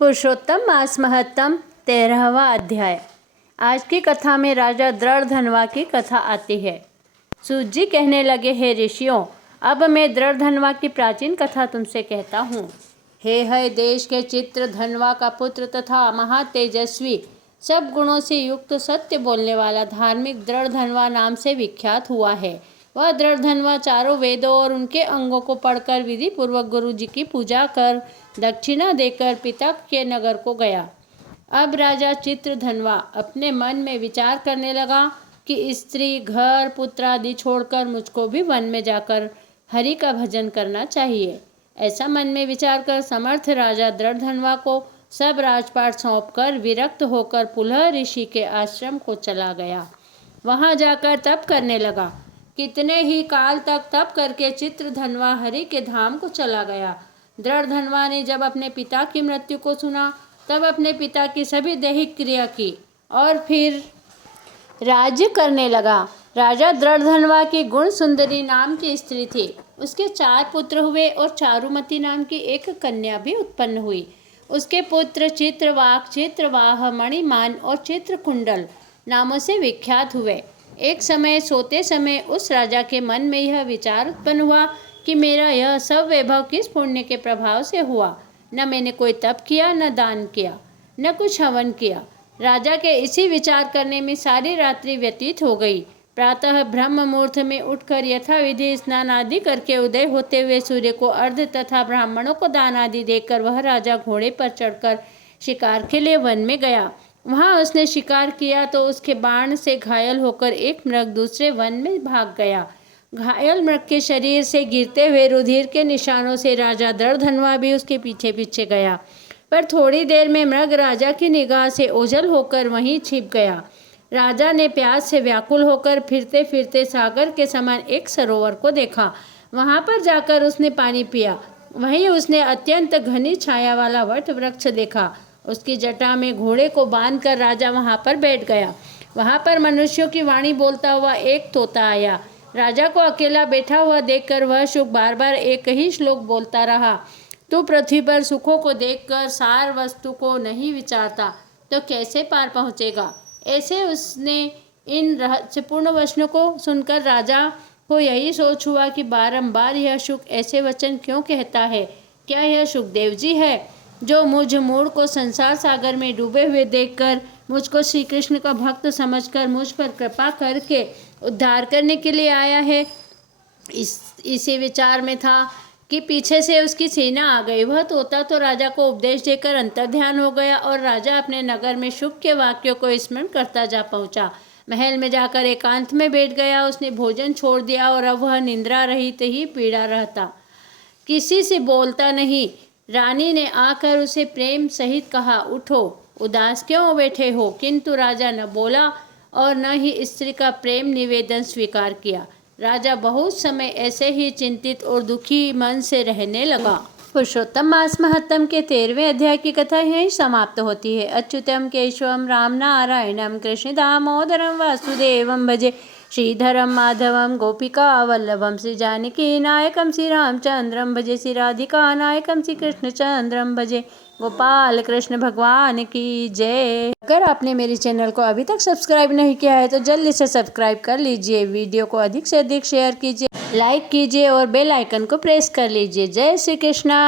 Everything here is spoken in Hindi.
पुरुषोत्तम मास महत्तम 13वां अध्याय। आज की कथा में राजा दृढ़धनवा की कथा आती है। सूत जी कहने लगे, हे ऋषियों, अब मैं दृढ़धनवा की प्राचीन कथा तुमसे कहता हूँ। है देश के चित्रधनवा का पुत्र तथा महातेजस्वी सब गुणों से युक्त सत्य बोलने वाला धार्मिक दृढ़धनवा नाम से विख्यात हुआ है। वह दृढ़धनवा चारों वेदों और उनके अंगों को पढ़कर विधि पूर्वक गुरु जी की पूजा कर दक्षिणा देकर पिता के नगर को गया। अब राजा चित्रधनवा अपने मन में विचार करने लगा कि स्त्री, घर, पुत्र आदि छोड़कर मुझको भी वन में जाकर हरि का भजन करना चाहिए। ऐसा मन में विचार कर समर्थ राजा दृढ़धनवा को सब राजपाट सौंपकर विरक्त होकर पुलह ऋषि के आश्रम को चला गया। वहां जाकर तप करने लगा। कितने ही काल तक तप करके चित्रधनवा हरि के धाम को चला गया। दृढ़धनवा ने जब अपने पिता की मृत्यु को सुना तब अपने पिता की सभी दैहिक क्रिया की और फिर राज्य करने लगा। राजा दृढ़धनवा की गुण सुंदरी नाम की स्त्री थी। उसके 4 पुत्र हुए और चारुमती नाम की एक कन्या भी उत्पन्न हुई। उसके पुत्र चित्रवाक, चित्रवाह, मणिमान और चित्रकुंडल नामों से विख्यात हुए। एक समय सोते समय उस राजा के मन में यह विचार उत्पन्न हुआ कि मेरा यह सब वैभव किस पुण्य के प्रभाव से हुआ। न मैंने कोई तप किया, न दान किया, न कुछ हवन किया। राजा के इसी विचार करने में सारी रात्रि व्यतीत हो गई। प्रातः ब्रह्म मुहूर्त में उठकर यथाविधि स्नान आदि करके उदय होते हुए सूर्य को अर्घ्य तथा ब्राह्मणों को दान आदि देकर वह राजा घोड़े पर चढ़कर शिकार के लिए वन में गया। वहां उसने शिकार किया तो उसके बाण से घायल होकर एक मृग दूसरे वन में भाग गया। घायल मृग के शरीर से गिरते हुए रुधिर के निशानों से राजा दृढ़धनवा भी उसके पीछे पीछे गया, पर थोड़ी देर में मृग राजा की निगाह से ओझल होकर वहीं छिप गया। राजा ने प्यास से व्याकुल होकर फिरते फिरते सागर के समान एक सरोवर को देखा। वहां पर जाकर उसने पानी पिया। वहीं उसने अत्यंत घनी छाया वाला वट वृक्ष देखा। उसकी जटा में घोड़े को बांधकर राजा वहां पर बैठ गया। वहां पर मनुष्यों की वाणी बोलता हुआ एक तोता आया। राजा को अकेला बैठा हुआ देखकर वह शुक बार बार एक ही श्लोक बोलता रहा, तू पृथ्वी पर सुखों को देखकर सार वस्तु को नहीं विचारता तो कैसे पार पहुँचेगा। ऐसे उसने इन रहस्यपूर्ण वचनों को सुनकर राजा को यही सोच हुआ कि बारंबार यह शुक ऐसे वचन क्यों कहता है। क्या यह शुकदेव जी है जो मुझ मूढ़ को संसार सागर में डूबे हुए देखकर मुझको श्री कृष्ण का भक्त समझकर मुझ पर कृपा करके उद्धार करने के लिए आया है। इसी विचार में था कि पीछे से उसकी सेना आ गई। वह तोता तो राजा को उपदेश देकर अंतर्ध्यान हो गया और राजा अपने नगर में शुक के वाक्यों को स्मरण करता जा पहुंचा। महल में जाकर एकांत में बैठ गया। उसने भोजन छोड़ दिया और अब वह निंद्रा रहित ही पीड़ा रहता, किसी से बोलता नहीं। रानी ने आकर उसे प्रेम सहित कहा, उठो, उदास क्यों बैठे हो। किंतु राजा न बोला और न ही स्त्री का प्रेम निवेदन स्वीकार किया। राजा बहुत समय ऐसे ही चिंतित और दुखी मन से रहने लगा। पुरुषोत्तम मास महत्तम के 13वें अध्याय की कथा यहीं समाप्त होती है। अच्युतम केशवम राम नारायणम कृष्ण दामोदरम वासुदेवम भजे श्रीधरम माधवम गोपिका वल्लभम श्री जानकी नायकम श्री रामचंद्रम भजे श्री राधिका नायकम श्री कृष्णचंद्रम भजे। गोपाल कृष्ण भगवान की जय। अगर आपने मेरे चैनल को अभी तक सब्सक्राइब नहीं किया है तो जल्दी से सब्सक्राइब कर लीजिए। वीडियो को अधिक से अधिक शेयर कीजिए, लाइक कीजिए और बेल आइकन को प्रेस कर लीजिए। जय श्री कृष्णा।